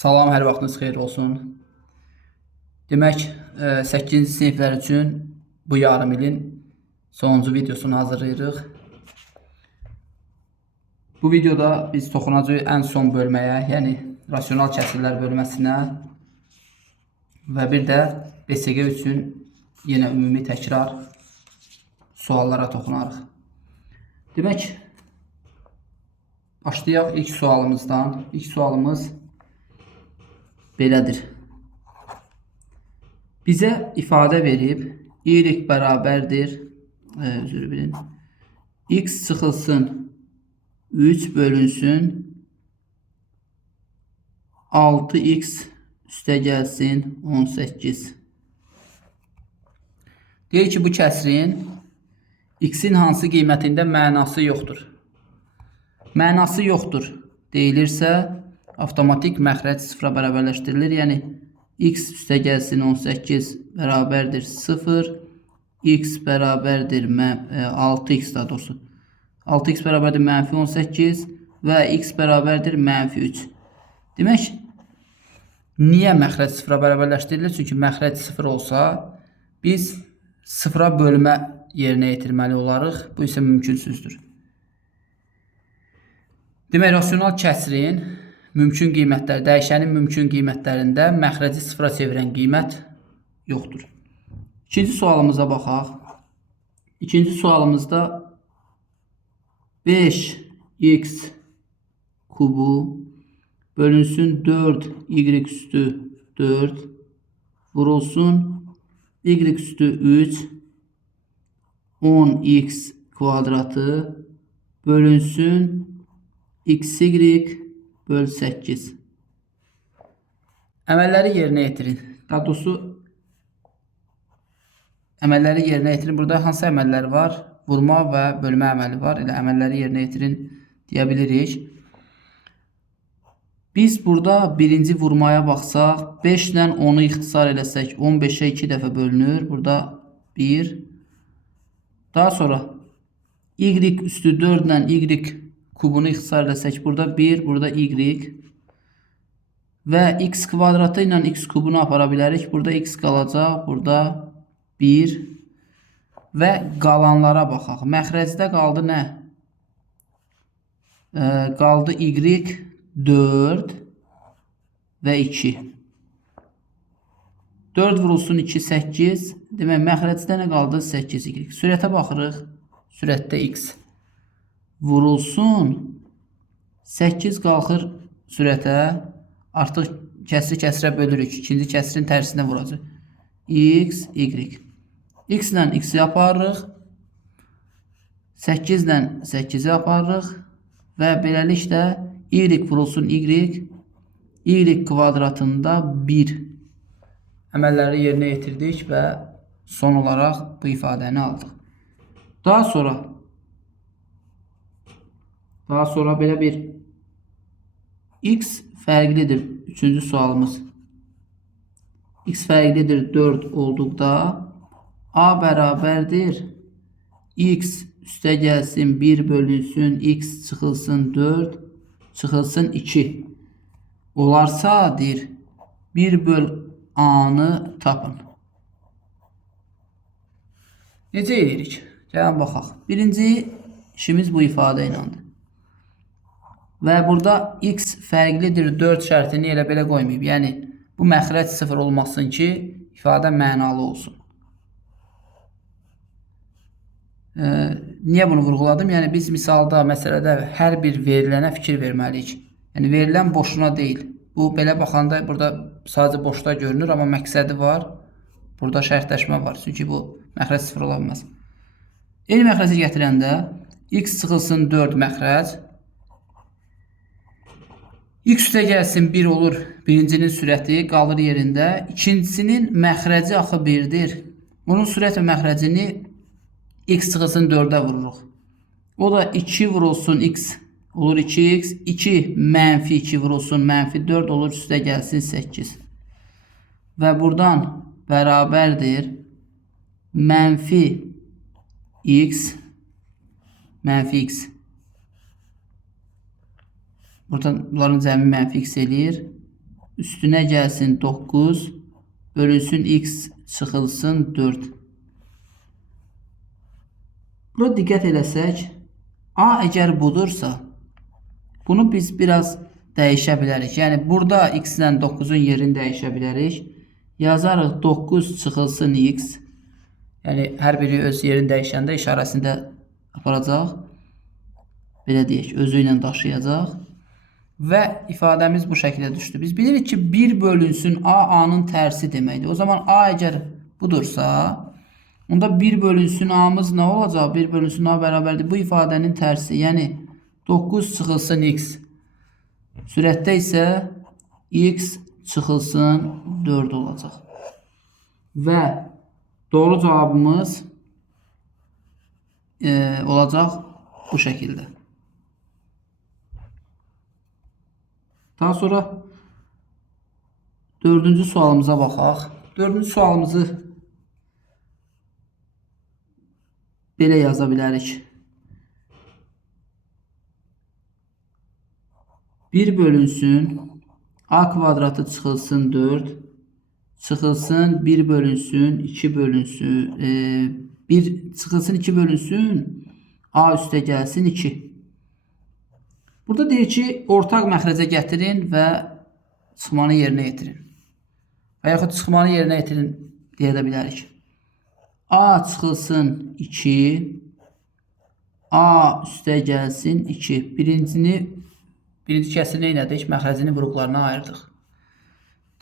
Salam, hər vaxtınız xeyir olsun. Demək, 8-ci siniflər üçün bu yarım ilin sonuncu videosunu hazırlayırıq. Bu videoda biz toxunacağıq ən son bölməyə, yəni rasional kəsrlər bölməsinə və bir də BSG üçün yenə ümumi təkrar suallara toxunarıq. Demək, başlayaq ilk sualımızdan. İlk sualımız belədir. Bizə ifadə verib, y bərabərdir, özür bilin, x çıxılsın 3 bölünsün 6x üstə gəlsin 18. Deyir ki, bu kəsrin x-in hansı qiymətində mənası yoxdur. Mənası yoxdur deyilirsə, avtomatik məxrəc sıfıra bərabərləşdirilir. Yəni, x üstə gəlsin 18 bərabərdir 0, x bərabərdir 6x daha doğrusu. 6x bərabərdir mənfi 18 və x bərabərdir mənfi 3. Demək, niyə məxrəc sıfıra bərabərləşdirilir? Çünki məxrəc sıfır olsa, biz sıfıra bölmə yerinə yetirməli olarıq. Bu isə mümkünsüzdür. Demək, rasional kəsrin mümkün qiymətlər, dəyişənin mümkün qiymətlərində məxrəci sıfıra çevirən qiymət yoxdur. İkinci sualımıza baxaq. İkinci sualımızda 5x kubu bölünsün 4y üstü 4 vurulsun y üstü 3 10x kvadratı bölünsün xy böl 8. Əməlləri yerinə yetirin. Daha doğrusu əməlləri yerinə yetirin. Burada hansı əməllər var? Vurma və bölmə əməli var. Elə əməlləri yerinə yetirin deyə bilirik. Biz burada birinci vurmaya baxsaq, 5 ilə 10'u ixtisar eləsək, 15'ə 2 dəfə bölünür. Burada 1. Daha sonra y üstü 4 ilə y kubunu ixtisar eləsək, burada 1, burada y və x kvadratı ilə x kubunu apara bilərik. Burada x qalacaq, burada 1 və qalanlara baxaq. Məxrəcdə qaldı nə? Qaldı y 4 və 2. 4 vurulsun 2, 8. Demək, məxrəcdə nə qaldı? 8y. Sürətə baxırıq. Sürətdə x vurulsun 8 qalxır sürətə, artıq kəsri kəsrə bölürük. İkinci kəsrin tərsinə vuracaq. X, y. X ilə x-i aparırıq. 8 ilə 8-i aparırıq. Və beləliklə y vurulsun y. Y kvadratında 1. Əməlləri yerinə yetirdik və son olaraq bu ifadəni aldıq. Daha sonra belə bir x fərqlidir. Üçüncü sualımız. X fərqlidir 4 olduqda a bərabərdir x üstə gəlsin 1 bölünsün x çıxılsın 4 çıxılsın 2 olarsa deyir 1 böl a-nı tapın. Necə edirik? Gəlin baxaq. Birinci işimiz bu ifadə iləndir. Və burada x fərqlidir 4 şərtini elə belə qoymayıb. Yəni, bu məxrəc sıfır olmasın ki, ifadə mənalı olsun. Niyə bunu vurğuladım? Yəni, biz misalda, məsələdə hər bir verilənə fikir verməliyik. Yəni, verilən boşuna deyil. Bu, belə baxanda burada sadəcə boşda görünür, amma məqsədi var. Burada şərtləşmə var. Çünki bu məxrəc sıfır ola bilməz. Eyni məxrəci gətirəndə x çıxılsın 4 məxrəc. X üstə gəlsin 1 olur. Birincinin sürəti qalır yerində. İkincisinin məxrəci axı 1'dir. Onun sürət və məxrəcini x çıxılsın 4'ə vururuq. O da 2 vurulsun x olur 2x. 2 mənfi 2 vurulsun mənfi 4 olur. Üstə gəlsin 8. Və buradan bərabərdir mənfi x mənfi x. Buradan bunların cəmi mənfi x eləyir. üstünə gəlsin 9 bölünsün x çıxılsın 4. Burada diqqət eləsək, a əgər budursa, bunu biz biraz dəyişə bilərik. Yəni burada x ilə 9-un yerini dəyişə bilərik. Yazarıq 9 çıxılsın x. Yəni hər biri öz yerini dəyişəndə işarəsində aparacaq. Belə deyək, özü ilə daşıyacaq. Və ifadəmiz bu şəkildə düşdü. Biz bilirik ki, 1 bölünsün a, a-nın tərsi deməkdir. O zaman a əgər budursa, onda 1 bölünsün a-mız nə olacaq? 1 bölünsün a bərabərdir. Bu ifadənin tərsi, yəni 9 çıxılsın x. Sürətdə isə x çıxılsın 4 olacaq. Və doğru cavabımız olacaq bu şəkildə. Daha sonra 4-cü sualımıza baxaq. 4-cü sualımızı belə yaza bilərik. 1 bölünsün a kvadratı çıxılsın 4 çıxılsın 1 bölünsün 2 bölünsün 1 çıxılsın 2 bölünsün a üstə gəlsin 2. Burada deyir ki, ortaq məxrəcə gətirin və çıxmanı yerinə yetirin. Və yaxud çıxmanı yerinə yetirin deyə də bilərik. A çıxılsın 2, A üstə gəlsin 2. Birinci kəsiri nə edirik? Məxrəcini vuruqlarına ayırdıq.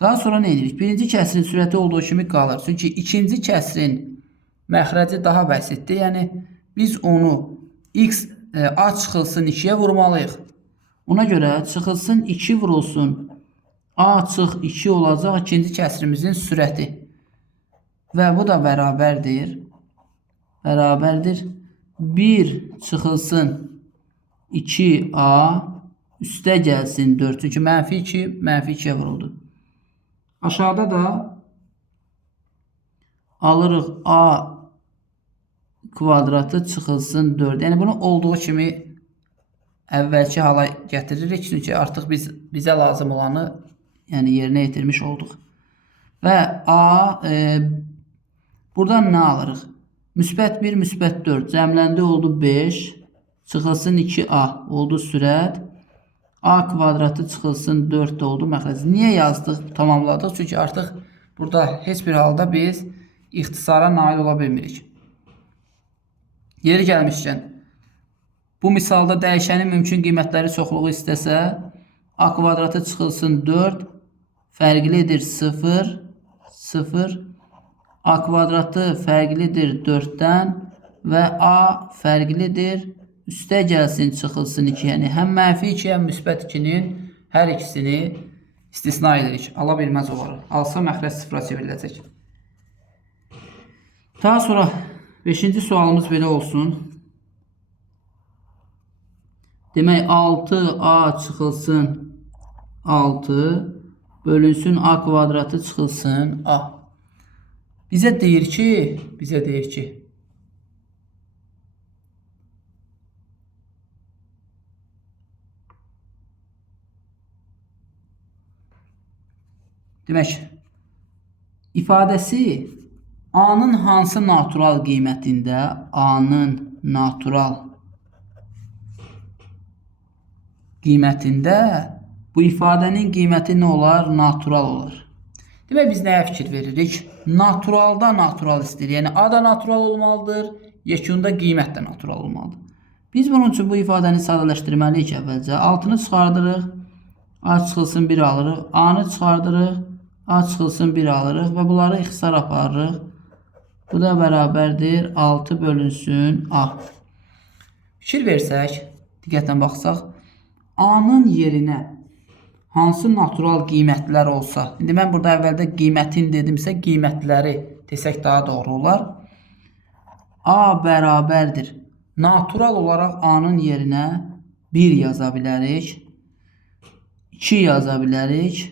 Daha sonra nə edirik? Birinci kəsirin sürəti olduğu kimi qalır. Çünki ikinci kəsirin məxrəci daha bəsitdir. Yəni biz onu A çıxılsın 2-yə vurmalıyıq. Ona görə çıxılsın 2 vurulsun A çıx 2 olacaq ikinci kəsirimizin sürəti. Və bu da bərabərdir. Bərabərdir. 1 çıxılsın 2A üstə gəlsin 4. Çünki mənfi 2, mənfi 2-yə vuruldu. Aşağıda da alırıq A kvadratı çıxılsın 4. Yəni bunu olduğu kimi əvvəlki hala gətiririk. Çünki artıq bizə lazım olanı yerinə yetirmiş olduq. Və A buradan nə alırıq? Müsbət 1, müsbət 4 cəmləndi oldu 5. Çıxılsın 2A oldu sürət. A kvadratı çıxılsın 4 oldu məxrəc. Niyə yazdıq, tamamladıq? Çünki artıq burada heç bir halda biz ixtisara nail ola bilmirik. Yeri gəlmişkən, bu misalda dəyişənin mümkün qiymətləri çoxluğu istəsə, A kvadratı çıxılsın 4, fərqlidir 0, 0, A kvadratı fərqlidir 4-dən və A fərqlidir, üstə gəlsin çıxılsın 2. Yəni həm mənfi 2, həm müsbət 2-nin hər ikisini istisna edirik. Ala bilməz olaraq. Alsa məxrəc 0-a çevriləcək. Daha sonra 5-ci sualımız belə olsun. Demək 6A çıxılsın 6 bölünsün A kvadratı çıxılsın A. Bizə deyir ki, demək, ifadəsi A-nın hansı natural qiymətində, A-nın natural qiymətində bu ifadənin qiyməti nə olar? Natural olar. Demək, biz nəyə fikir veririk? Naturalda natural istəyir. Yəni, A da natural olmalıdır, yekunda qiymət də natural olmalıdır. Biz bunun üçün bu ifadəni sadələşdirməliyik əvvəlcə. 6-nı çıxardırıq, A çıxılsın 1 alırıq. A-nı çıxardırıq, A çıxılsın 1 alırıq və bunları ixtisar aparırıq. Bu da bərabərdir 6 bölünsün A. Fikir versək, diqqətlə baxsaq, A-nın yerinə hansı natural qiymətlər olsa, indi mən burada əvvəldə qiymətin dedimsə, qiymətləri desək daha doğru olar. A bərabərdir. Natural olaraq A-nın yerinə 1 yaza bilərik, 2 yaza bilərik,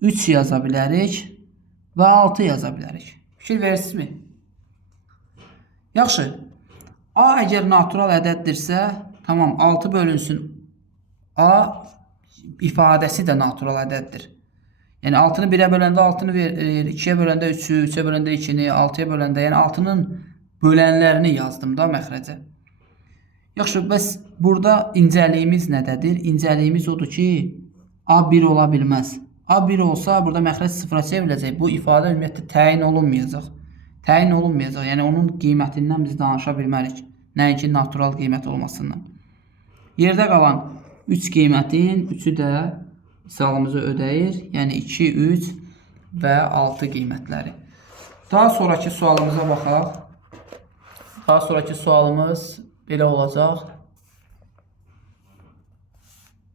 3 yaza bilərik və 6 yaza bilərik. Fikir verirsinizmi? Yaxşı, A əgər natural ədəddirsə, tamam, 6 bölünsün A ifadəsi də natural ədəddir. Yəni 6-nı 1-ə böləndə 6-nı verir, 2-yə böləndə 3-ü, 3-ə böləndə 2-ni, 6-ya böləndə, yəni 6-nın bölənlərini yazdım da məxrəcə. Yaxşı, bəs burada incəliyimiz nədədir? İncəliyimiz odur ki, A1 ola bilməz. A1 olsa burada məxrəc sıfıra çevriləcək. Bu ifadə ümumiyyətlə təyin olunmayacaq. Təyin olunmayacaq. Yəni onun qiymətindən biz danışa bilmərik. Nəinki natural qiymət olmasından. Yerdə qalan 3 qiymətin 3-ü də misalımızı ödəyir. Yəni 2, 3 və 6 qiymətləri. Daha sonraki sualımıza baxaq. Daha sonraki sualımız belə olacaq.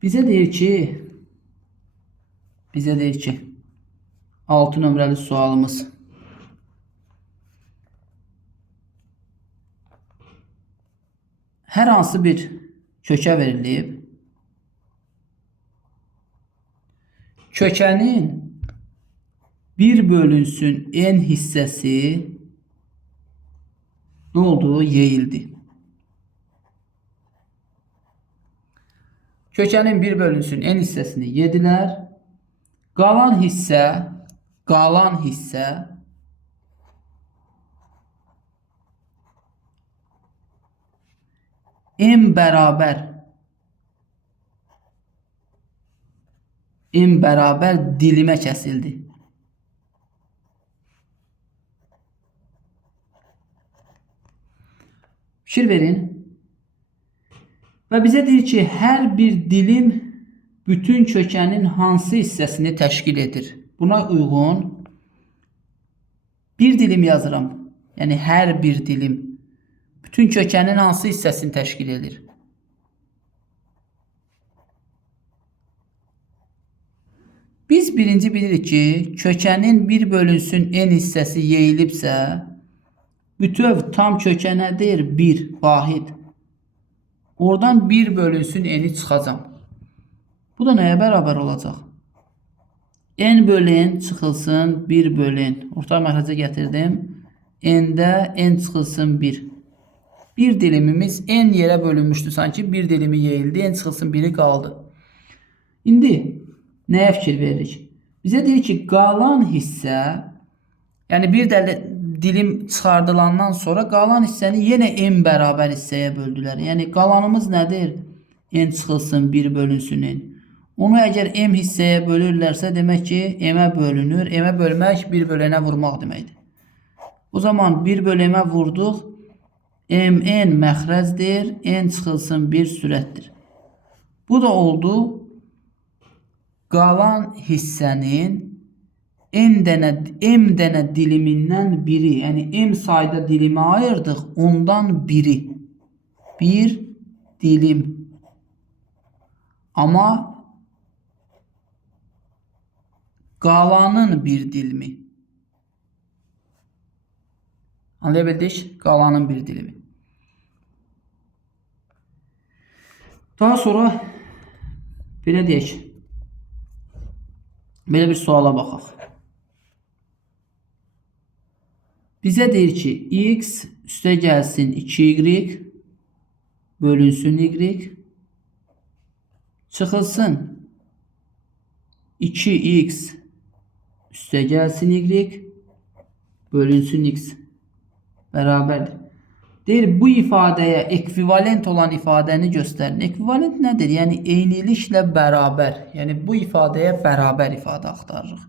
Bizə deyir ki 6 nömrəli sualımız. Hər hansı bir kökə verilib. Kökənin 1 bölünsün n hissəsi nə oldu? Yeyildi. Kökənin 1 bölünsün n hissəsini yedilər. Qalan hissə m bərabər dilimə kəsildi. Fikir verin. Və bizə deyir ki, hər bir dilim bütün kökənin hansı hissəsini təşkil edir? Buna uyğun bir dilim yazıram. Yəni hər bir dilim bütün kökənin hansı hissəsini təşkil edir? Biz birinci bilirik ki, kökənin 1 bölünsün n hissəsi yeyilibsə, bütöv tam kökə nədir? 1, vahid. Oradan 1 bölünsün n-i çıxacam. Bu da nəyə bərabər olacaq? N bölü n çıxılsın 1 bölü n. Ortaq məxrəcə gətirdim. N-də n çıxılsın 1. Bir dilimimiz n yerə bölünmüşdü sanki. Bir dilimi yeyildi. N çıxılsın 1'i qaldı. İndi nəyə fikir veririk? Bizə deyir ki, qalan hissə, yəni bir dilim çıxardılandan sonra qalan hissəni yenə n bərabər hissəyə böldülər. Yəni qalanımız nədir? N çıxılsın 1 bölünsün n. Onu əgər m hissəyə bölürlərsə, demək ki, m-ə bölünür. M-ə bölmək 1 bölü n-ə vurmaq deməkdir. O zaman 1 bölü m-ə vurduq. Mn məxrəcdir. N çıxılsın 1 sürətdir. Bu da oldu. Qalan hissənin m dənə dilimindən biri, yəni m sayda dilimi ayırdıq, ondan biri. Bir dilim. Amma qalanın bir dilimi. Anlayabildik? Qalanın bir dilimi. Daha sonra belə deyək. Belə bir suala baxaq. Bizə deyir ki, x üstə gəlsin 2y bölünsün y çıxılsın 2x üstə gəlsin y bölünsün x bərabərdir. Deyir, bu ifadəyə ekvivalent olan ifadəni göstərin. Ekvivalent nədir? Yəni eyniliklə bərabər. Yəni bu ifadəyə bərabər ifadə axtarırıq.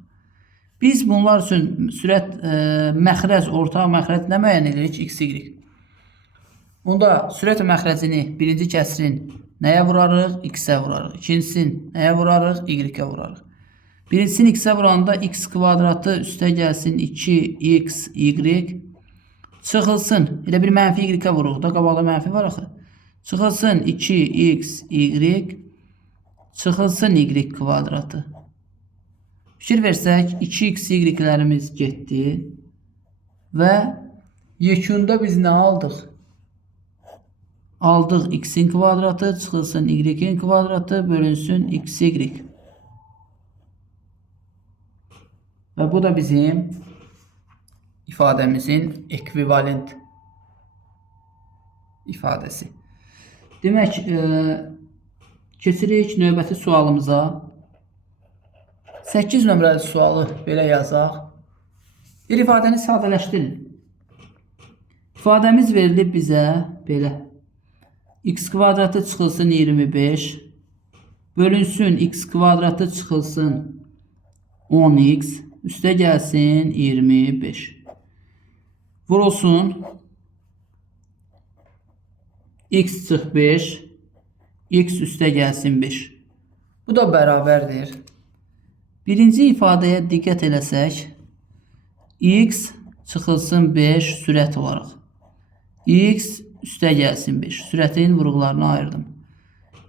Biz bunlar üçün sürət məxrəc, ortaq məxrəc nə müəyyən edirik? X, y. Onda sürət məxrəcini birinci kəsrin nəyə vurarıq? X-ə vurarıq. İkincisini nəyə vurarıq? Y-ə vurarıq. Birincisini X-ə vuranda x kvadratı üstə gəlsin 2x, y çıxılsın. Elə bir mənfi y-ə vuruq da, qabaqda mənfi var axı. Çıxılsın 2x, y çıxılsın y kvadratı. Fikir versək, 2x, y-lərimiz getdi və yekunda biz nə aldıq? Aldıq x-in kvadratı, çıxılsın y-in kvadratı, bölünsün x, y. Və bu da bizim ifadəmizin ekvivalent ifadəsi. Demək, keçirik növbəti sualımıza. 8 nömrəli sualı belə yazaq. Bir ifadəni sadələşdirin. İfadəmiz verilib bizə belə. X kvadratı çıxılsın 25. Bölünsün x kvadratı çıxılsın 10x. Üstə gəlsin 25. Vurulsun x çıx 5. X üstə gəlsin 5. Bu da bərabərdir. Birinci ifadəyə diqqət eləsək, x çıxılsın 5 sürət olaraq. X üstə gəlsin 5. Sürətin vurğularını ayırdım.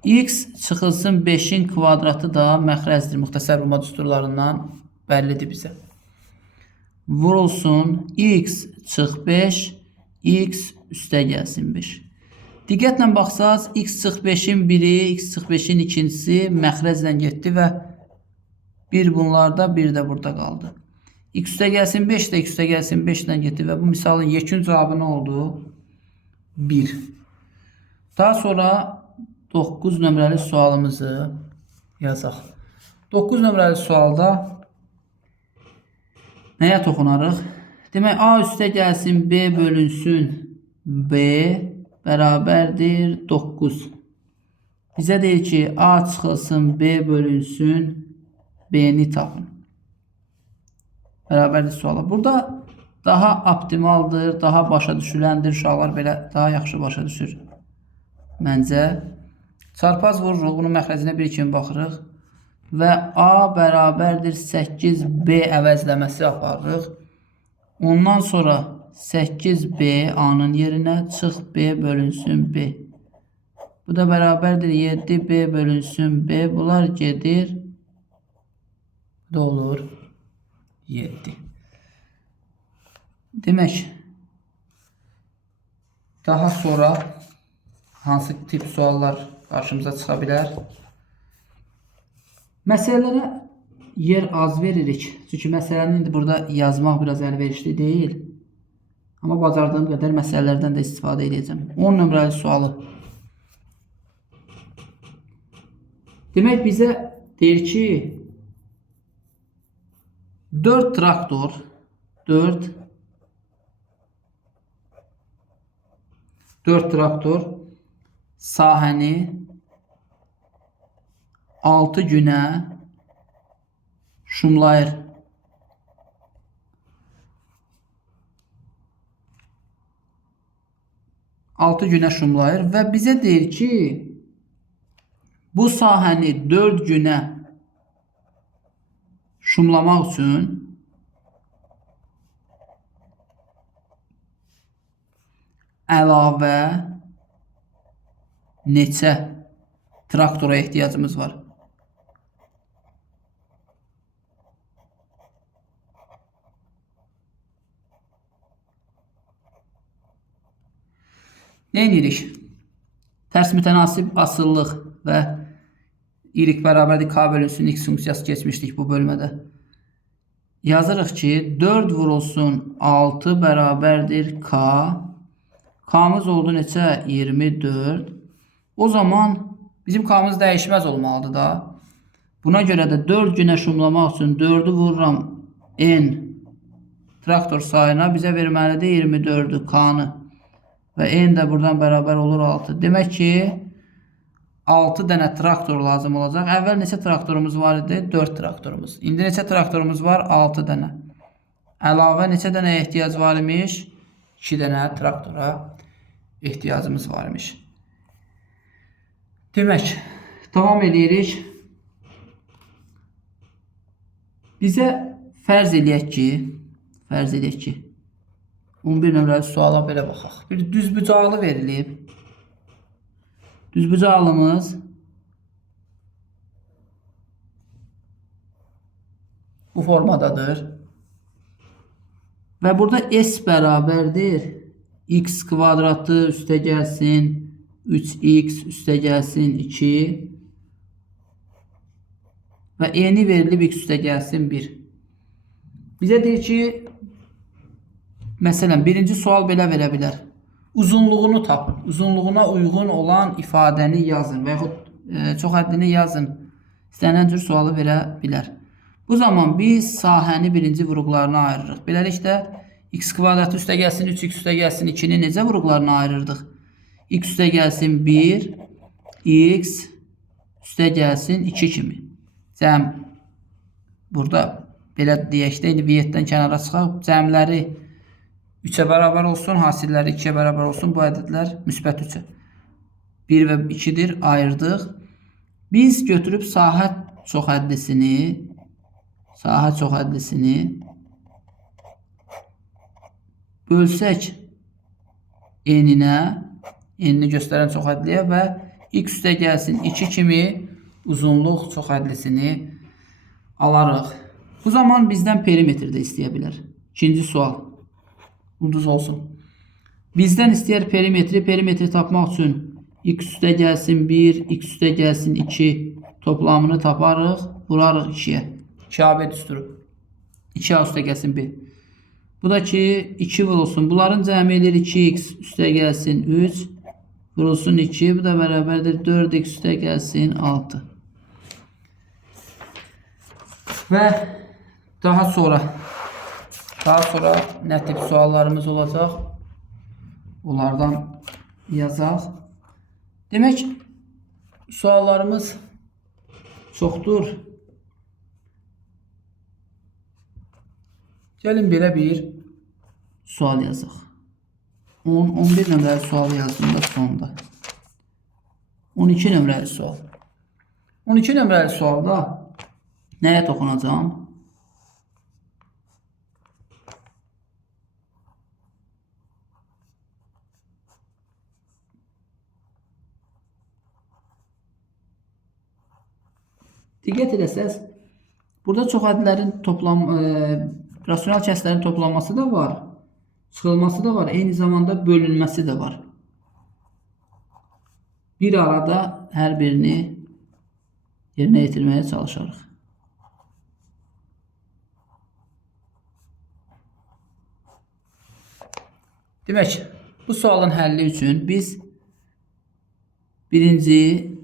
X çıxılsın 5'in kvadratı da məxrəcdir. Müxtəsər vurma düsturlarından bəllidir bizə. Vurulsun x çıx 5, x üstə gəlsin 5. Diqqətlə baxsaz, x çıx 5'in biri, x çıx 5'in ikincisi məxrəclə getdi və bir bunlarda, bir də burada qaldı. X üstə gəlsin 5 də x üstə gəlsin 5 ilə getdi və bu misalın yekun cavabı nə oldu? 1. Daha sonra 9 nömrəli sualımızı yazaq. 9 nömrəli sualda nəyə toxunarıq? Demək, A üstə gəlsin B bölünsün B bərabərdir 9. Bizə deyir ki, A çıxılsın B bölünsün B-ni tapın. Bərabərdir suala. Burada daha optimaldır, daha başa düşüləndir. Uşaqlar belə daha yaxşı başa düşür. Məncə. Çarpaz vururuq. Bunun məxrəcinə bir kimi baxırıq. Və A bərabərdir 8B əvəzləməsi aparırıq. Ondan sonra 8B A-nın yerinə çıx B bölünsün B. Bu da bərabərdir 7B bölünsün B. Bunlar gedir. Bu da olur 7. Demək, daha sonra hansı tip suallar qarşımıza çıxa bilər? Məsələlərə yer az veririk. Çünki məsələni indi burada yazmaq biraz əlverişli deyil. Amma bacardığım qədər məsələlərdən də istifadə edəcəm. 10 nömrəli sualı. Demək, bizə deyir ki, 4 traktor, 4 traktor sahəni 6 günə şumlayır. Və bizə deyir ki, bu sahəni 4 günə şumlamaq üçün əlavə neçə traktora ehtiyacımız var? Nə edirik? Tərs mütənasib asıllıq və y bərabərdir k bölünsün x funksiyası keçmişdik bu bölmədə. Yazırıq ki, 4 vurulsun 6 bərabərdir k. K'mız oldu neçə? 24. O zaman bizim k'mız dəyişməz olmalıdır da. Buna görə də 4 günə şumlamaq üçün 4'ü vururam n traktor sayına. Bizə verməlidir 24'ü k'nı. Və n də buradan bərabər olur 6. Demək ki, 6 dənə traktor lazım olacaq. Əvvəl neçə traktorumuz var idi? 4 traktorumuz. İndi neçə traktorumuz var? 6 dənə. Əlavə neçə dənə ehtiyac var imiş? 2 dənə traktora ehtiyacımız var imiş. Demək, davam edirik. Bizə fərz eləyək ki, 11 nömrəli suala belə baxaq. Bir düzbucaqlı verilib. Düzbucaqlımız bu formadadır. Və burada s bərabərdir x kvadratı üstə gəlsin 3x üstə gəlsin 2 və n-i verilib x üstə gəlsin 1. Bizə deyir ki, məsələn, birinci sual belə verə bilər. Uzunluğunu tapın. Uzunluğuna uyğun olan ifadəni yazın və yaxud çox həddini yazın. İstənilən cür sualı verə bilər. Bu zaman biz sahəni birinci vurğularına ayırırıq. Beləliklə x kvadratı üstə gəlsin 3x üstə gəlsin 2-ni necə vurğularına ayırırdıq? X üstə gəlsin 1, x üstə gəlsin 2 kimi. Cəm burada belə deyək də, indi V7-dən kənara çıxaq. Cəmləri 3-ə bərabər olsun, hasilləri 2-yə bərabər olsun. Bu ədədlər müsbət 3-ə. 1 və 2-dir, ayırdıq. Biz götürüb sahə çoxhədlisini bölsək enini göstərən çoxhədliyə və x üstə gəlsin 2 kimi uzunluq çoxhədlisini alarıq. Bu zaman bizdən perimetr də istəyə bilər. İkinci sual. Ulduz olsun. Bizdən istəyər perimetri tapmaq üçün x üstə gəlsin 1, x üstə gəlsin 2 toplamını taparıq, vurarıq 2-yə. 2AB düsturu. 2A üstə gəlsin B. Bu da ki 2 vurulsun. Bunların cəmi edir 2x üstə gəlsin 3, vurulsun 2. Bu da bərabərdir 4x üstə gəlsin 6. Və daha sonra nə tip suallarımız olacaq? Onlardan yazaq. Demək, suallarımız çoxdur. Gəlin belə bir sual yazaq. 11 nömrəli sual yazdım da sonda. 12 nömrəli sual. 12 nömrəli sualda nəyə toxunacağım? Diqqət edəsəz, burada çoxhədlərin rasional kəsrlərin toplanması da var, çıxılması da var, eyni zamanda bölünməsi də var. Bir arada hər birini yerinə yetirməyə çalışarıq. Demək, bu sualın həlli üçün biz birinci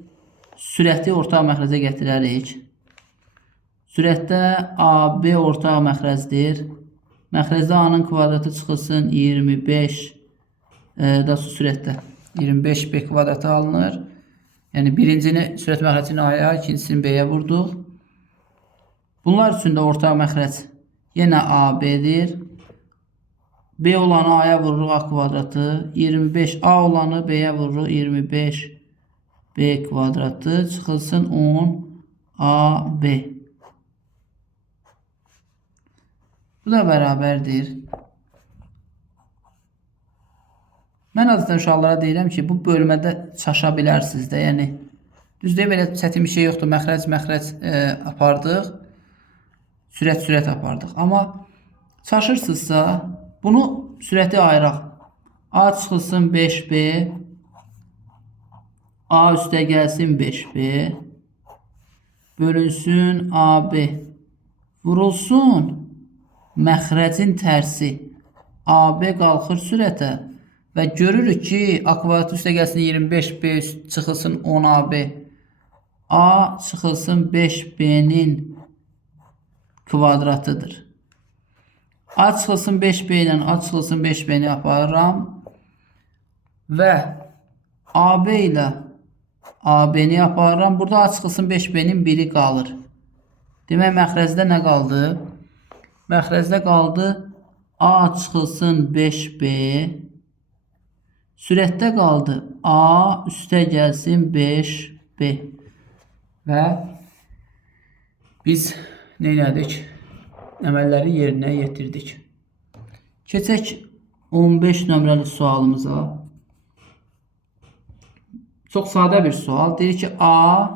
sürəti ortaq məxrəcə gətirərik. Sürətdə AB ortaq məxrəcdir. Məxrəcdə A-nın kvadratı çıxılsın 25, daha sürətdə 25B kvadratı alınır. Yəni birincini sürət məxrəcini A-ya, ikincisini B-yə vurduq. Bunlar üçün də ortaq məxrəc yenə AB-dir. B olanı A-ya vururuq A kvadratı, 25 A olanı B-yə vururuq 25 B kvadratı, çıxılsın 10 AB. Bu da bərabərdir. Mən adətən uşaqlara deyirəm ki, bu bölmədə çaşa bilərsiniz də. Yəni, düzdür, belə çətin bir şey yoxdur. Məxrəc apardıq, sürət apardıq. Amma çaşırsınızsa, bunu sürəti ayıraq. A çıxılsın 5B, A üstə gəlsin 5B, bölünsün AB, vurulsun məxrəcin tərsi. AB qalxır sürətə və görürük ki, A kvadratı üstə gəlsin 25B çıxılsın 10AB. A çıxılsın 5B'nin kvadratıdır. A çıxılsın 5B ilə A çıxılsın 5B'ni aparıram və AB ilə AB-ni aparıram. Burada A çıxılsın 5B'nin biri qalır. Demək, məxrəcdə nə qaldı? Məxrəcdə qaldı A çıxılsın 5B, sürətdə qaldı A üstə gəlsin 5B və biz nə elədik? Əməlləri yerinə yetirdik. Keçək 15 nömrəli sualımıza. Çox sadə bir sual. Deyir ki, A,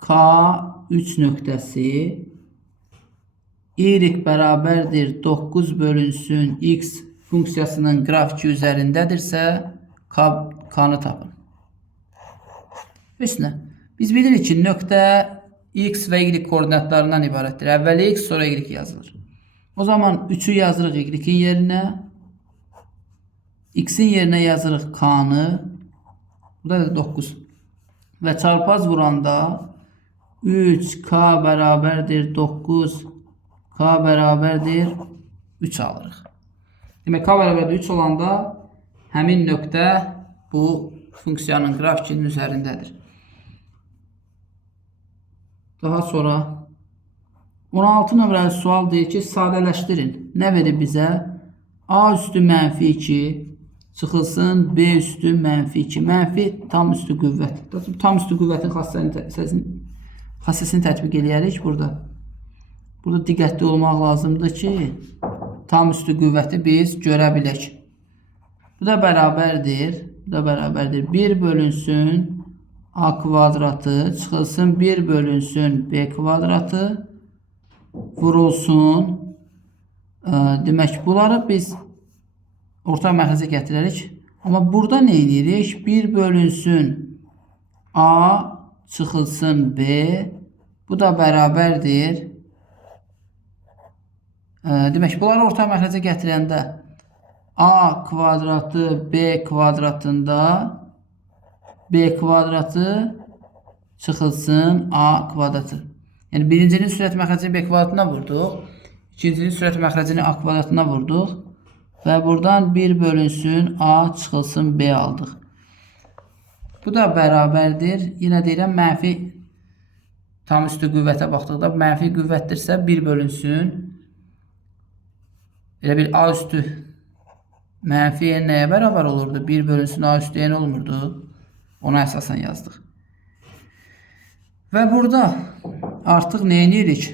K3 nöqtəsi Y bərabərdir 9 bölünsün X funksiyasının qrafiki üzərindədirsə, K-nı tapın. Heç nə? Biz bilirik ki, nöqtə X və Y koordinatlarından ibarətdir. Əvvəl X, sonra Y yazılır. O zaman 3'ü yazırıq Y-in yerinə. X-in yerinə yazırıq K-nı. Burada da 9. Və çarpaz vuranda 3k bərabərdir 9, k bərabərdir 3 alırıq. Demək, k bərabərdir 3 olanda həmin nöqtə bu funksiyanın qrafikinin üzərindədir. Daha sonra 16 nömrəli sual deyir ki, sadələşdirin. Nə verir bizə? A üstü mənfi 2 çıxılsın B üstü mənfi 2. Mənfi tam üstü qüvvət. Tam üstü qüvvətin xassəsini tətbiq eləyərik burada. Burada diqqətli olmaq lazımdır ki, tam üstü qüvvəti biz görə bilək. Bu da bərabərdir. 1 bölünsün A kvadratı çıxılsın 1 bölünsün B kvadratı vurulsun. Demək, bunları biz orta məxrəcə gətirərik. Amma burada nə edirik? 1 bölünsün A çıxılsın B. Bu da bərabərdir. Demək, bunları orta məxrəcə gətirəndə A kvadratı B kvadratında B kvadratı çıxılsın A kvadratı. Yəni birincinin sürət məxrəcini B kvadratına vurduq. İkincinin sürət məxrəcini A kvadratına vurduq. Və buradan 1 bölünsün A çıxılsın B aldıq. Bu da bərabərdir. Yenə deyirəm, mənfi tam üstü qüvvətə baxdıqda mənfi qüvvətdirsə 1 bölünsün. Elə bir A üstü mənfi n nəyə bərabər olurdu? 1 bölünsün A üstü n olmurdu. Ona əsasən yazdıq. Və burada artıq nə edirik?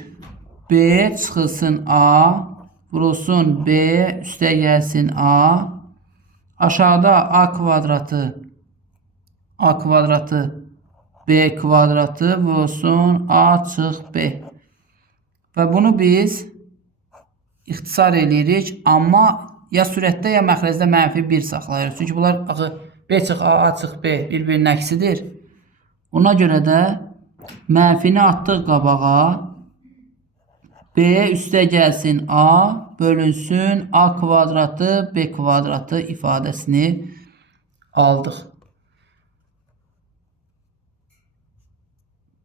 B çıxılsın A, vurulsun B, üstə gəlsin A. Aşağıda A kvadratı B kvadratı vurulsun A çıx B. Və bunu biz ixtisar eləyirik, amma ya sürətdə ya məxrəcdə mənfi 1 saxlayırıq. Çünki bunlar B çıx A, A çıx B bir-birinin əksidir. Ona görə də mənfini atdıq qabağa. B üstə gəlsin A bölünsün A kvadratı B kvadratı ifadəsini aldıq.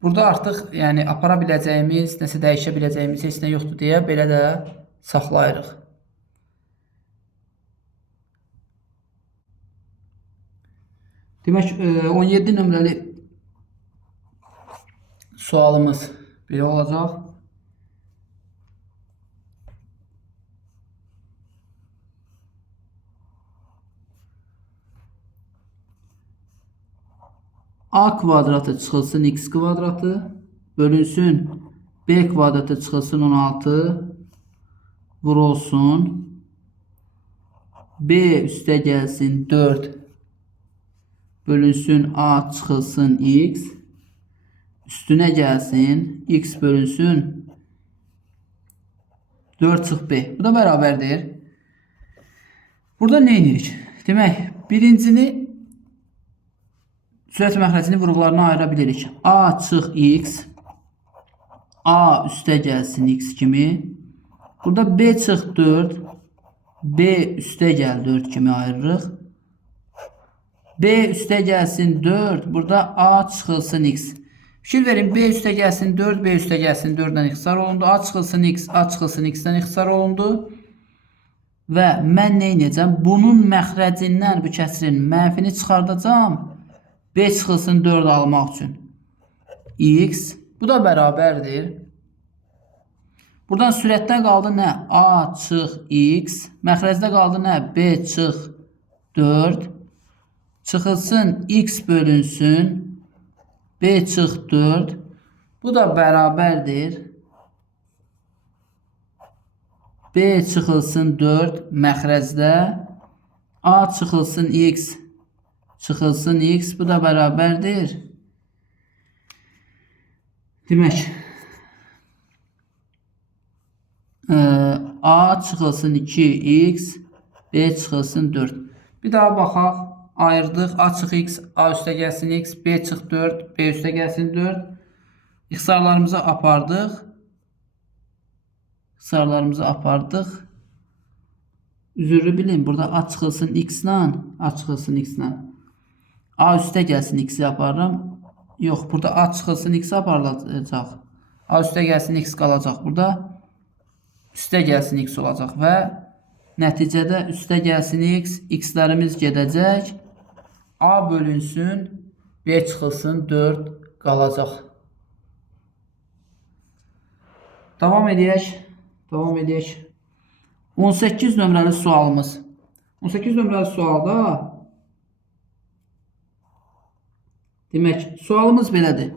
Burada artıq yəni apara biləcəyimiz, nəsə dəyişə biləcəyimiz heç nə yoxdur deyə belə də saxlayırıq. Demək, 17 nömrəli sualımız belə olacaq. A kvadratı çıxılsın x kvadratı bölünsün B kvadratı çıxılsın 16 vurulsun B üstə gəlsin 4 bölünsün A çıxılsın x üstünə gəlsin x bölünsün 4 çıx B. Bu da bərabərdir. Burada nə edirik? Demək, birincini sürət məxrəcini vurğularına ayıra bilirik. A çıx x A üstə gəlsin x kimi. Burada B çıx 4 B üstə gəl 4 kimi ayırırıq. B üstə gəlsin 4. Burada A çıxılsın x. Fikir verin, B üstə gəlsin 4, B üstə gəlsin 4-dən ixtisar olundu. A çıxılsın x, A çıxılsın x-dən ixtisar olundu. Və mən nə edəcəm? Bunun məxrəcindən, bu kəsirin mənfini çıxardacağım. B çıxılsın 4 almaq üçün. X. Bu da bərabərdir. Buradan sürətdə qaldı nə? A çıx x. Məxrəcdə qaldı nə? B çıx 4. Çıxılsın x bölünsün B çıx 4. Bu da bərabərdir. B çıxılsın 4 məxrəcdə. A çıxılsın x. Çıxılsın x. Bu da bərabərdir. Demək, A çıxılsın 2x. B çıxılsın 4. Bir daha baxaq. Ayırdıq. A çıx x, A üstə gəlsin x, B çıx 4, B üstə gəlsin 4. İxtisarlarımızı apardıq. Üzürü bilin. Burada A çıxılsın x-lə, A çıxılsın x-lə. A üstə gəlsin x-i aparıram. yox, burada A çıxılsın, X aparılacaq. A üstə gəlsin, X qalacaq burada. Üstə gəlsin, X olacaq və nəticədə üstə gəlsin, X, X-lərimiz gedəcək. A bölünsün, B çıxılsın, 4 qalacaq. Davam edək. 18 nömrəli sualımız. 18 nömrəli sualda demək, sualımız belədir.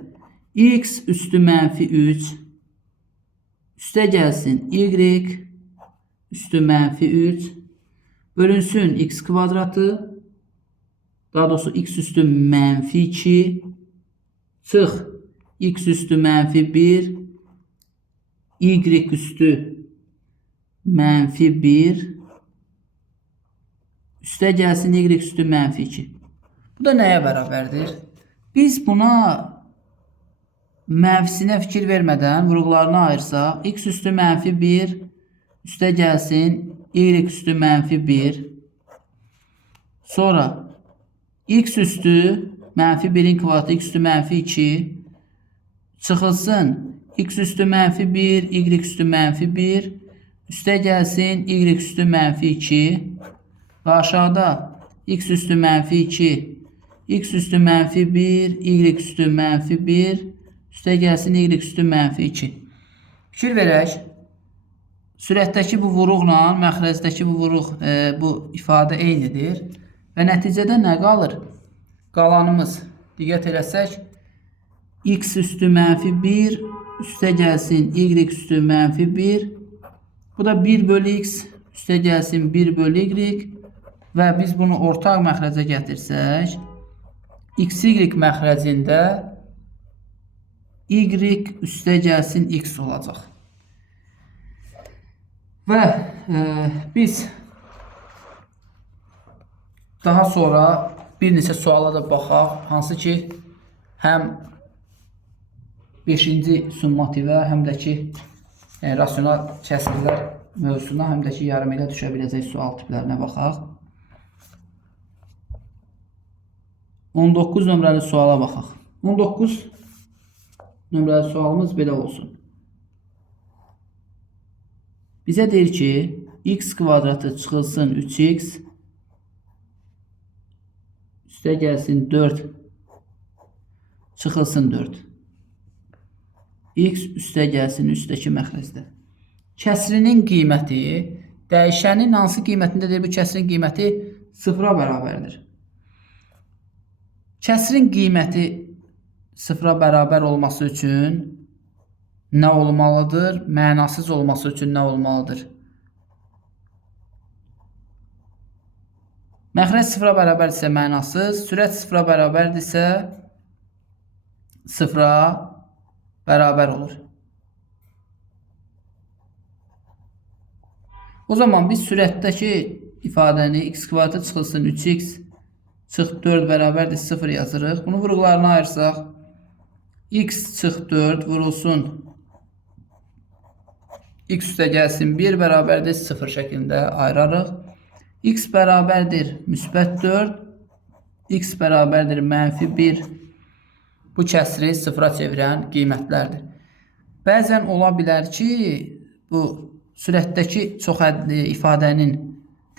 X üstü mənfi 3 üstə gəlsin Y üstü mənfi 3 bölünsün X kvadratı, daha doğrusu X üstü mənfi 2 çıx X üstü mənfi 1 Y üstü mənfi 1 üstə gəlsin Y üstü mənfi 2. Bu da nəyə bərabərdir? Biz buna mənfisinə fikir vermədən vurğularını ayırsaq, X üstü mənfi 1 üstə gəlsin Y üstü mənfi 1 sonra X üstü mənfi 1'in kvadratı X üstü mənfi 2 çıxılsın X üstü mənfi 1 Y üstü mənfi 1 üstə gəlsin Y üstü mənfi 2 və aşağıda X üstü mənfi 2 X üstü mənfi 1 Y üstü mənfi 1 üstə gəlsin Y üstü mənfi 2. Fikir verək. Sürətdəki bu vuruqla məxrəzdəki bu vuruq, bu ifadə eynidir. Və nəticədə nə qalır? Qalanımız, diqqət eləsək, X üstü mənfi 1 üstə gəlsin Y üstü mənfi 1. Bu da 1 bölü X üstə gəlsin 1 bölü Y. Və biz bunu ortaq məxrəcə gətirsək, XY məxrəcində Y üstə gəlsin X olacaq. Və biz daha sonra bir neçə suala da baxaq, hansı ki, həm 5-ci summativə, həm də ki, rasional kəsrlər mövzusuna, həm də ki, yarım ilə düşə biləcək sual tiplərinə baxaq. 19 nömrəli suala baxaq. 19 nömrəli sualımız belə olsun. Bizə deyir ki, X kvadratı çıxılsın 3X üstə gəlsin 4 çıxılsın 4. X üstə gəlsin üstdəki məxrəcdə. Kəsrinin qiyməti dəyişənin hansı qiymətindədir? Bu kəsrin qiyməti 0-a bərabərdir. Kəsrin qiyməti 0-a bərabər olması üçün nə olmalıdır? Mənasız olması üçün nə olmalıdır? Məxrəc 0-a bərabərdirsə mənasız, sürət 0-a bərabərdirsə 0-a bərabər olur. O zaman biz sürətdəki ifadəni x kvadratı çıxılsın 3x çıx 4 bərabərdir 0 yazırıq. Bunu vurğularına ayırsaq x çıx 4 vurulsun x üstə gəlsin 1 bərabərdir 0 şəklində ayırarıq. X bərabərdir müsbət 4, x bərabərdir mənfi 1. Bu kəsri 0-a çevirən qiymətlərdir. Bəzən ola bilər ki, bu sürətdəki çox ədli ifadənin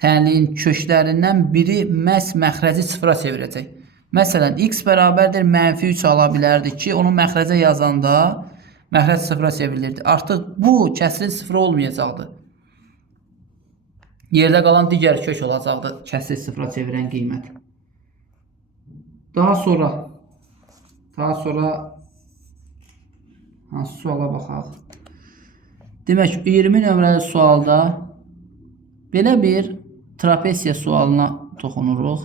tənliyin köklərindən biri məhz məxrəci 0-a çevirəcək. Məsələn, x bərabərdir mənfi 3 ala bilərdik ki, onu məxrəcə yazanda məxrəc 0-a çevrilirdi. Artıq bu kəsrin 0 olmayacaqdı. Yerdə qalan digər kök olacaqdı kəsri 0-a çevirən qiymət. Daha sonra hansı suala baxaq? Demək, 20 nömrəli sualda belə bir trapesiya sualına toxunuruq.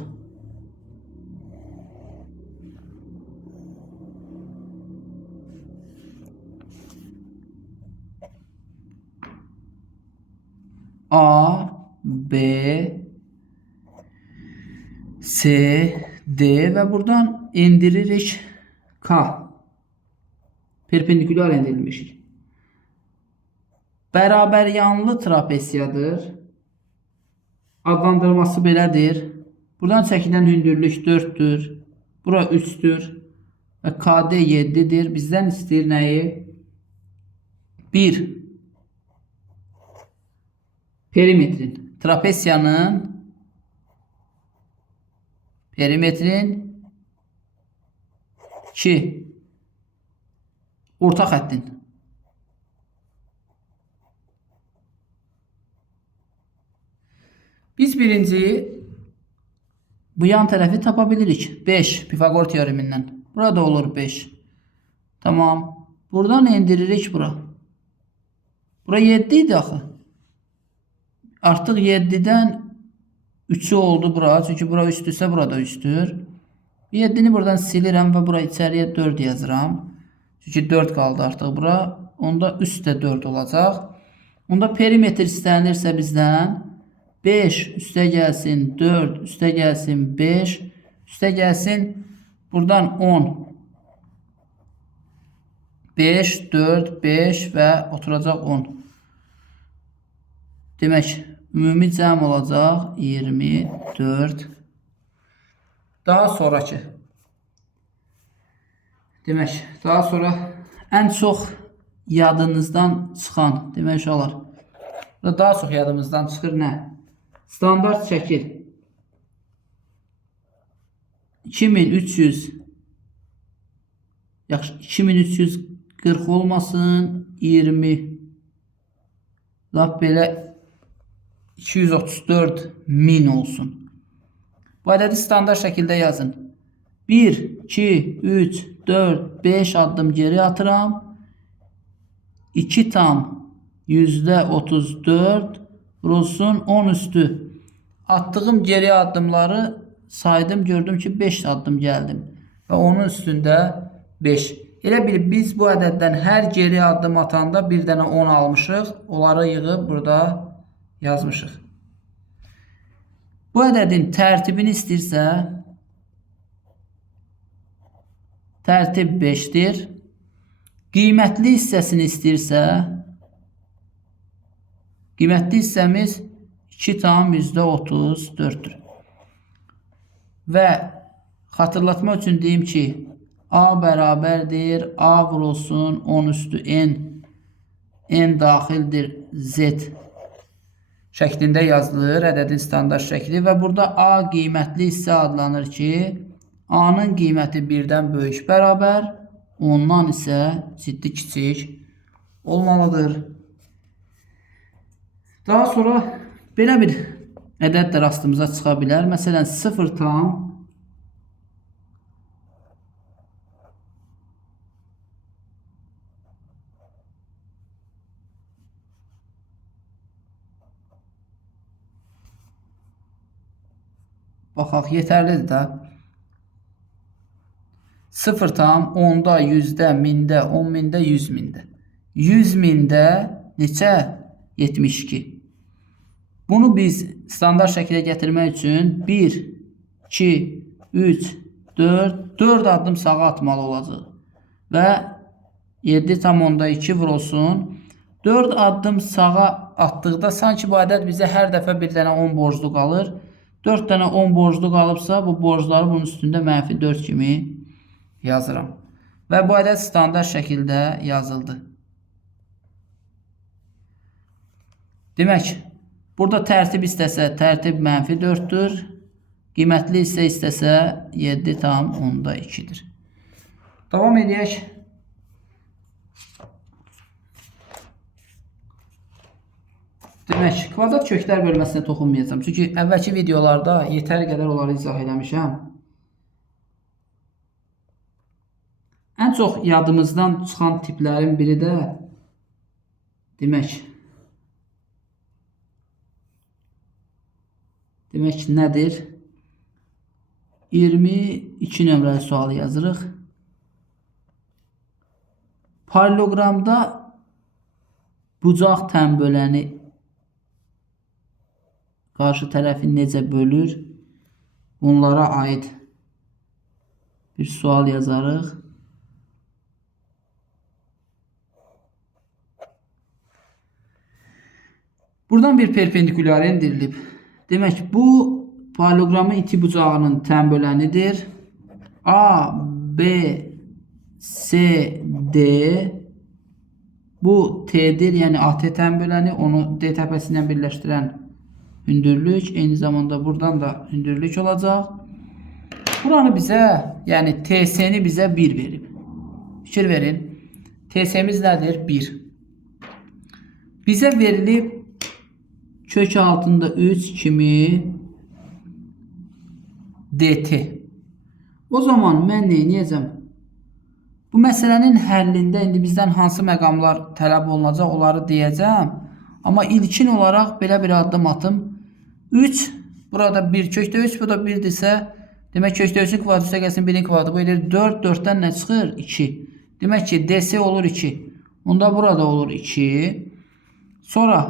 A, B, C, D və buradan indiririk K. Perpendikülər endirilmişik. Bərabər yanlı trapesiyadır. Adlandırması belədir. Buradan çəkilən hündürlük 4'dür. Bura 3'dür. və KD 7'dir. Bizdən istəyir nəyi? 1. Perimetrin, trapesiyanın perimetrin 2. Orta xəttin. Biz birinci bu yan tərəfi tapa bilirik. 5 Pifagor teoremindən. Burada olur 5. Tamam. Buradan indiririk bura. Bura 7 idi axı. Artıq 7'dən 3'ü oldu bura. Çünki bura 3'dürsə burada 3'dür. 7'ni buradan silirəm və bura içəriyə 4 yazıram. Çünki 4 qaldı artıq bura. Onda üstdə 4 olacaq. Onda perimetr istənilirsə bizdən 5 üstə gəlsin 4 üstə gəlsin 5 üstə gəlsin buradan 10. 5 4 5 və oturacaq 10. Demək ümumi cəm olacaq 24. Daha sonraki. Demək daha sonra ən çox yadınızdan çıxan demək olar. Daha çox yadımızdan çıxır nə? Standart şəkil 2300 yaxşı 2340 olmasın 20 lap belə 234.000 olsun. Bu ədədi standart şəkildə yazın. 1 2 3 4 5 addım geri atıram. 2 tam %34 vurulsun 10 üstü. Attığım geri addımları saydım, gördüm ki 5 addım gəldim. Və onun üstündə 5. Elə bil biz bu ədəddən hər geri addım atanda bir dənə 10 almışıq. Onları yığıb burada yazmışıq. Bu ədədin tərtibini istəyirsə tərtib 5'dir. Qiymətli hissəsini istəyirsə qiymətli hissəmiz 2 tam %34'dür. Və xatırlatma üçün deyim ki A bərabərdir A vurulsun 10 üstü n daxildir Z şəklində yazılır ədədin standart şəkli və burada A qiymətli hissə adlanır ki A'nın qiyməti 1'dən böyük bərabər, ondan isə ciddi kiçik olmalıdır. Daha sonra belə bir ədəd də rastımıza çıxa bilər. Məsələn 0 tam baxaq yetərlidir də. 0 tam 10'da, 100'də, 1000'də, 10.000'də, 100.000'də. 100.000'də neçə? 72. Bunu biz standart şəkildə gətirmək üçün 1, 2, 3, 4 addım sağa atmalı olacaq. Və 7 tam 10'da 2 vurulsun. 4 addım sağa atdıqda sanki bu ədəd bizə hər dəfə bir dənə 10 borclu qalır. 4 dənə 10 borclu qalıbsa bu borcları bunun üstündə -4 kimi yazıram. Və bu ədəd standart şəkildə yazıldı. Demək, burada tərtib istəsə tərtib -4'dür. Qiymətli hissə istəsə 7 tam 10'da 2'dir. Davam edək. Demək, kvadrat köklər bölməsinə toxunmayacağım. Çünki əvvəlki videolarda yetər qədər onları izah eləmişəm. Ən çox yadımızdan çıxan tiplərin biri də demək nədir? 22 nömrəli sualı yazırıq. Paralelogramda bucaq tən böləni qarşı tərəfi necə bölür? Bunlara aid bir sual yazarıq. Buradan bir perpendikulyar endirilib. Demək, bu paralelogramın iti bucağının tən bölənidir. A, B, CD bu T'dir, yəni AT tənböləni, onu D təpəsi ilə birləşdirən hündürlük, eyni zamanda buradan da hündürlük olacaq. Buranı bizə, yəni TS'ni bizə 1 verib. Fikir verin. TS'miz nədir? 1. Bizə verilib kök altında 3 kimi DT. O zaman mən neyəcəm? Bu məsələnin həllində indi bizdən hansı məqamlar tələb olunacaq, onları deyəcəm. Amma ilkin olaraq belə bir addım atım. 3, burada 1 kökdə 3, bu da 1-dirsə, demək kökdə 3-ün kvadratu üstə gəlsin 1-in kvadratu. Bu edir 4, 4-dən nə çıxır? 2. Demək ki, DS olur 2. Onda burada olur 2. Sonra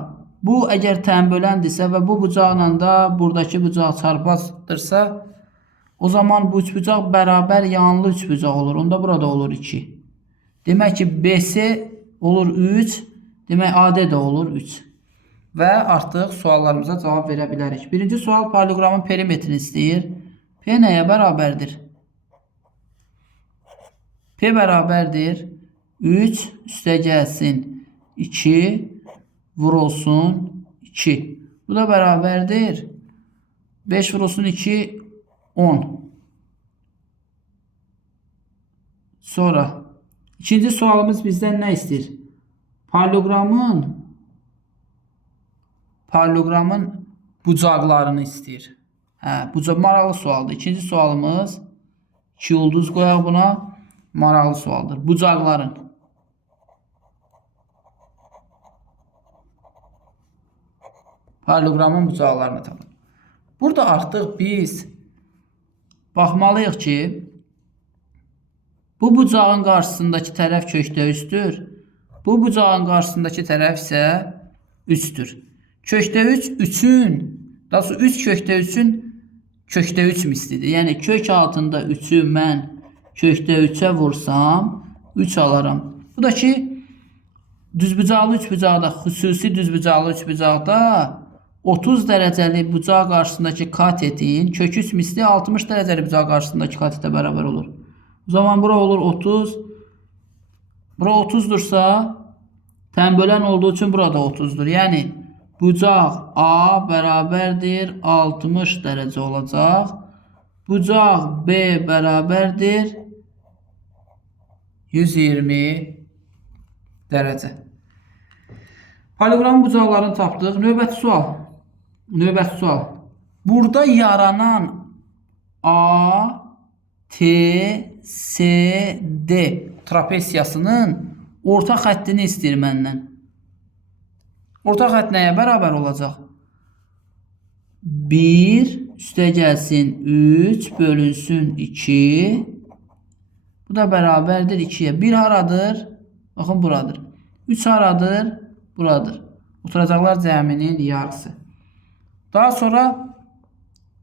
bu əgər tənböləndirsə və bu bucaqla da buradakı bucaq çarpazdır,sa o zaman bu üçbucaq bərabər yanlı üçbucaq olur. Onda burada olur 2. Demək ki, BC olur 3. Demək AD də olur 3. Və artıq suallarımıza cavab verə bilərik. Birinci sual paralelogramın perimetrini istəyir. P nəyə bərabərdir? P bərabərdir 3 üstə gəlsin 2 vurulsun 2. Bu da bərabərdir 5 vurulsun 2 10. Sonra ikinci sualımız bizdən nə istəyir? Paralelogramın bucaqlarını istəyir. Bucaq maraqlı sualdır. İkinci sualımız 2 ulduz qoyaq buna. Maraqlı sualdır. Bucaqların. Paralelogramın bucaqlarını tapın. Burada artıq biz baxmalıyıq ki, bu bucağın qarşısındakı tərəf kökdə 3-dür. Bu bucağın qarşısındakı tərəf isə 3-dür. Kökdə 3, 3-ün, daha sonra 3 kökdə 3-ün kökdə 3 mislidir. Yəni kök altında 3-ü mən kökdə 3-ə vursam 3 alaram. Bu da ki, düzbucaqlı üçbucaqda, xüsusi düzbucaqlı üçbucaqda 30 dərəcəli bucaq qarşısındakı katetin kök 3 misli 60 dərəcəli bucaq qarşısındakı katete bərabər olur. O zaman bura olur 30. Bura 30-dursa tənbölən olduğu üçün burada 30-dur. Yəni bucaq A bərabərdir 60 dərəcə olacaq. Bucaq B bərabərdir 120 dərəcə. Paralelogramın bucaqlarını tapdıq. Növbəti sual. Burada yaranan A, T, S, D trapesiyasının orta xəttini istəyir məndən. Orta xətt nəyə bərabər olacaq? 1 üstə gəlsin 3 bölünsün 2. Bu da bərabərdir 2-yə. 1 haradır? Baxın, buradır. 3 haradır? Buradır. Oturacaqlar cəminin yarısı. Daha sonra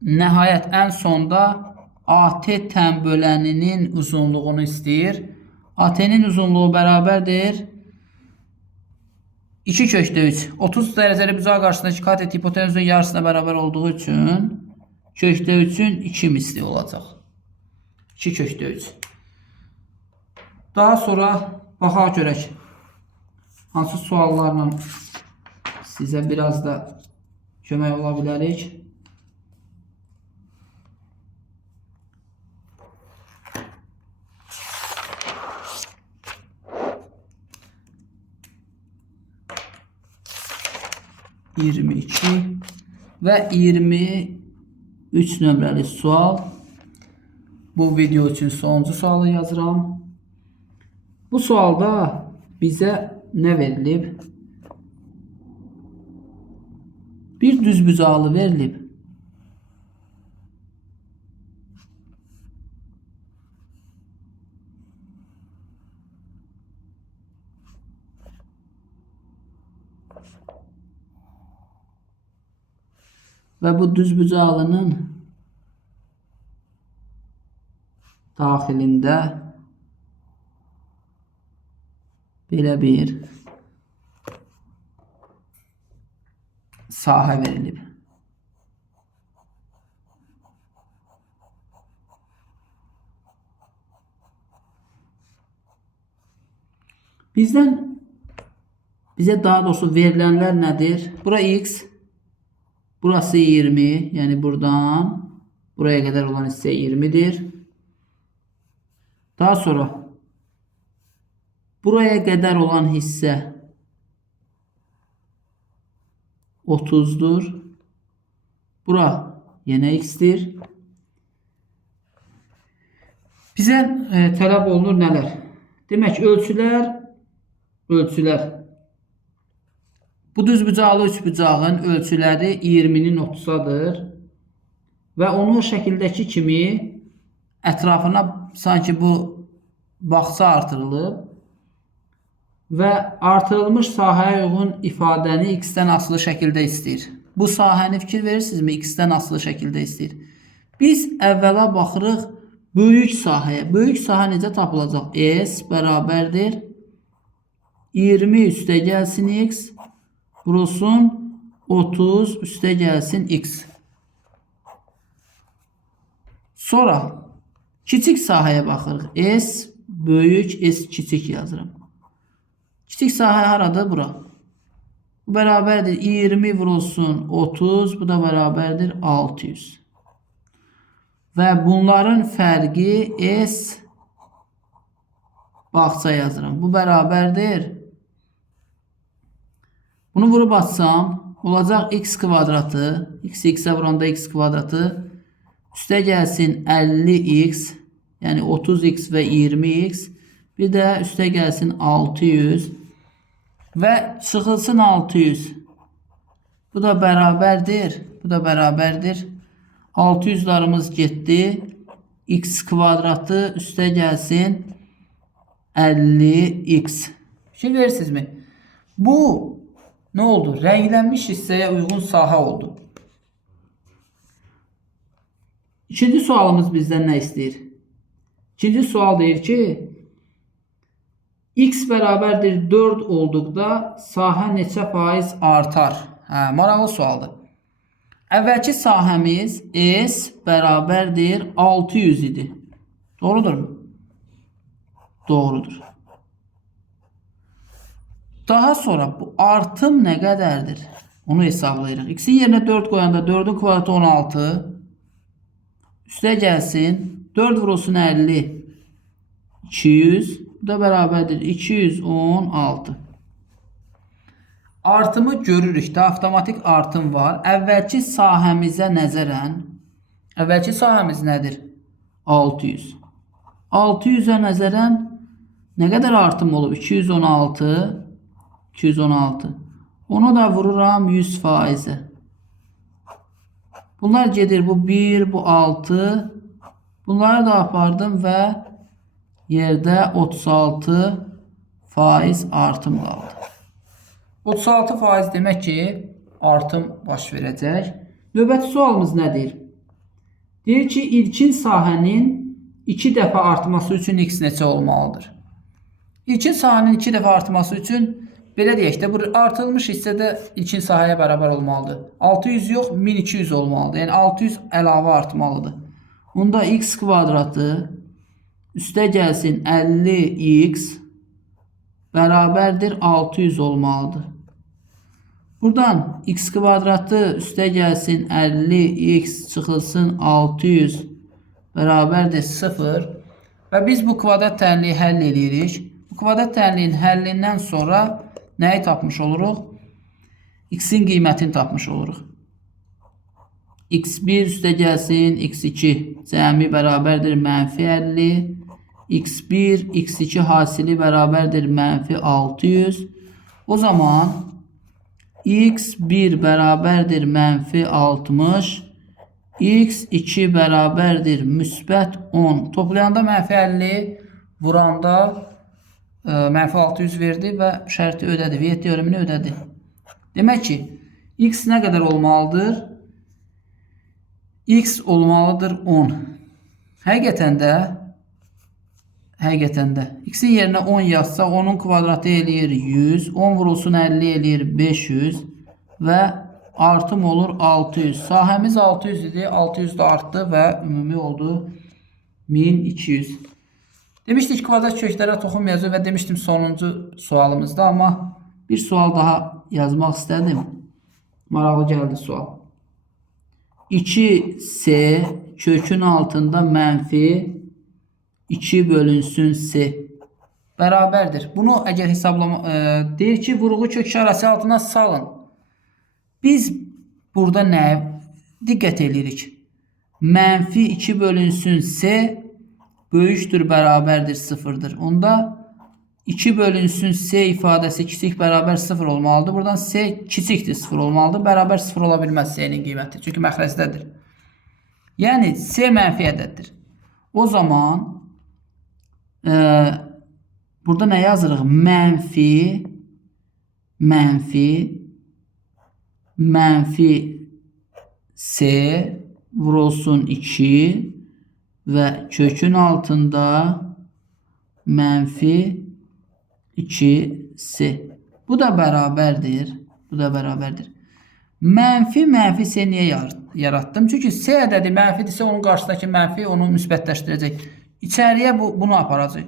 nəhayət ən sonda AT tənböləninin uzunluğunu istəyir. AT-nin uzunluğu bərabərdir 2 kökdə 3. 30 dərəcəli bucaq qarşısındakı katet hipotenuzun yarısına bərabər olduğu üçün kökdə 3-ün 2 misli olacaq. 2 kökdə 3. Daha sonra baxaq görək hansı suallarla sizə biraz da kömək ola bilərik. Və 23 nömrəli sual. Bu video üçün sonuncu sualı yazıram. Bu sualda bizə nə verilib? Bir düzbucaqlı verilib. Və bu düzbucaqlının daxilində belə bir sahə verilib. Bize daha doğrusu verilenler nedir? Bura x, burası 20. Yani buradan buraya kadar olan hisse 20'dir. Daha sonra buraya kadar olan hisse 30'dur. Bura yine x'tir. Bize tələb olunur nələr? Demək ölçülər. Bu düzbucaqlı üçbucağın ölçüləri 20'nin 30'adır. Və onu o şəkildəki kimi ətrafına sanki bu bağça artırılıb və artırılmış sahəyə uyğun ifadəni x-dən asılı şəkildə istəyir. Bu sahəni fikir verirsinizmi? X-dən asılı şəkildə istəyir. Biz əvvəla baxırıq böyük sahəyə. Böyük sahə necə tapılacaq? S bərabərdir 20 üstə gəlsin x vurulsun 30 üstə gəlsin x. Sonra kiçik sahəyə baxırıq. S böyük, S kiçik yazıram. Kiçik sahə haradır? Bura. Bu bərabərdir 20 vurulsun 30, bu da bərabərdir 600. Və bunların fərqi S bağça yazıram. Bu bərabərdir. Bunu vurub atsam olacaq x kvadratı. X-ə vuranda x kvadratı. Üstə gəlsin 50x. Yəni 30x və 20x. Bir də üstə gəlsin 600. Və çıxılsın 600. Bu da bərabərdir. Bu da bərabərdir. 600'larımız getdi. X kvadratı üstə gəlsin 50x. Şimdi verirsinizmi? Bu ne oldu? Rənglənmiş hissəyə uyğun sahə oldu. İkinci sualımız bizdən nə istəyir? İkinci sual deyir ki, x bərabərdir 4 olduqda sahə neçə faiz artar? Maraqlı sualdır. Əvvəlki sahəmiz S bərabərdir 600 idi. Doğrudurmu? Doğrudur. Daha sonra bu artım nə qədərdir? Onu hesablayırıq. X'in yerinə 4 qoyanda 4'ün kvadratı 16. Üstə gəlsin 4 vurulsun 50. 200. Bu da bərabərdir 216. Artımı görürük də, avtomatik artım var. Əvvəlki sahəmizə nəzərən, əvvəlki sahəmiz nədir? 600. 600'ə nəzərən nə qədər artım olub? 216. 216. Onu da vururam 100%'ə. Bunlar gedir. Bu 1, bu 6. Bunları da apardım və yerdə 36% artım qaldı. 36% demək ki, artım baş verəcək. Növbəti sualımız nədir? Deyir ki, ilkin sahənin 2 dəfə artması üçün x neçə olmalıdır? İlkin sahənin 2 dəfə artması üçün belə deyək də, bu artılmış hissədə ilkin sahəyə bərabər olmalıdır. 600 yox, 1200 olmalıdır. Yəni 600 əlavə artmalıdır. Bunda x kvadratı üstə gəlsin 50x bərabərdir 600 olmalıdır. Buradan x kvadratı üstə gəlsin 50x çıxılsın 600 bərabərdir 0. Və biz bu kvadrat tənliyi həll edirik. Bu kvadrat tənliyin həllindən sonra nəyi tapmış oluruq? X'in qiymətini tapmış oluruq. x1 üstə gəlsin x2 cəmi bərabərdir -50. x1, x2 hasili bərabərdir -600. O zaman x1 bərabərdir -60. x2 bərabərdir müsbət 10. Toplayanda -50, vuranda -600 verdi və şərti ödədi. Viyyət teoremini ödədi. Demək ki, x nə qədər olmalıdır? X olmalıdır 10. Həqiqətən də x'in yerinə 10 yazsaq, onun kvadratı eləyir 100, 10 vurulsun 50 eləyir 500 və artım olur 600. Sahəmiz 600 idi, 600 da artdı və ümumi oldu 1200. Demişdik kvadrat köklərə toxunmayacaq və demişdim sonuncu sualımızda, amma bir sual daha yazmaq istədim. Maraqlı gəldi sual. 2C kökün altında mənfi 2 bölünsün C bərabərdir. Bunu əgər hesablama deyir ki, vurğu kök işarəsi altına salın. Biz burada nəyə diqqət edirik? Mənfi 2 bölünsün C böyükdür, bərabərdir, sıfırdır. Onda 2 bölünsün C ifadəsi kiçik bərabər 0 olmalıdır. Buradan C kiçikdir, 0 olmalıdır. Bərabər 0 ola bilməz C'nin qiyməti. Çünki məxrəcdədir. Yəni C mənfi ədəddir. O zaman burada nə yazırıq? Mənfi C vurulsun 2 və kökün altında mənfi 2C. Bu da bərabərdir. Mənfi C niyə yaratdım? Çünki C ədədi mənfidirsə onun qarşısındakı mənfi onu müsbətləşdirəcək. İçəriyə bunu aparacaq.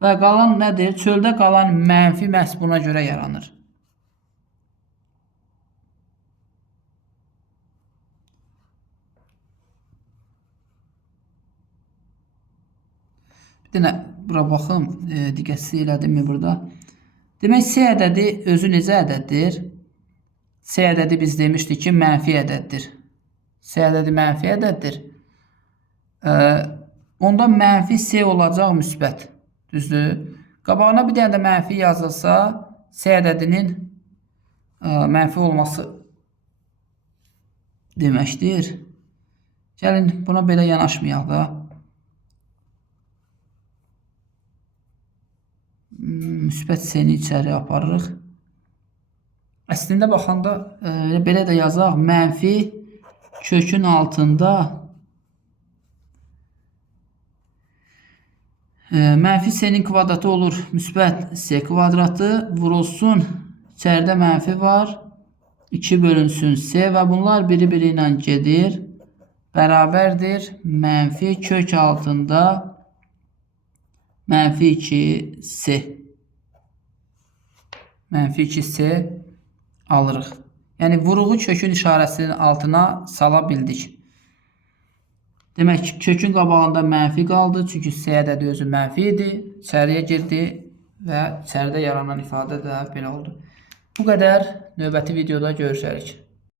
Və qalan nədir? Çöldə qalan mənfi məhz buna görə yaranır. Bir dənə bura baxım, diqqətsiz elədimmi burada? Demək, C ədədi özü necə ədəddir? C ədədi biz demişdik ki, mənfi ədəddir. C ədədi mənfi ədəddir. Onda mənfi C olacaq müsbət. Düzdür? Qabağına bir dənə də mənfi yazılsa, C ədədinin mənfi olması deməkdir. Gəlin, buna belə yanaşmayaq da. Müsbət C-ni içəri aparırıq. Əslində baxanda belə də yazaq. Mənfi kökün altında mənfi C-nin kvadratı olur müsbət C kvadratı vurulsun. İçəridə mənfi var. 2 bölünsün C və bunlar biri-biri ilə gedir. Bərabərdir. Mənfi kök altında mənfi 2C. Mənfi 2C alırıq. Yəni vurğu kökün işarəsinin altına sala bildik. Demək ki, kökün qabağında mənfi qaldı. Çünki C ədədi özü mənfi idi. İçəriyə girdi və içəridə yaranan ifadə də belə oldu. Bu qədər. Növbəti videoda görüşərik.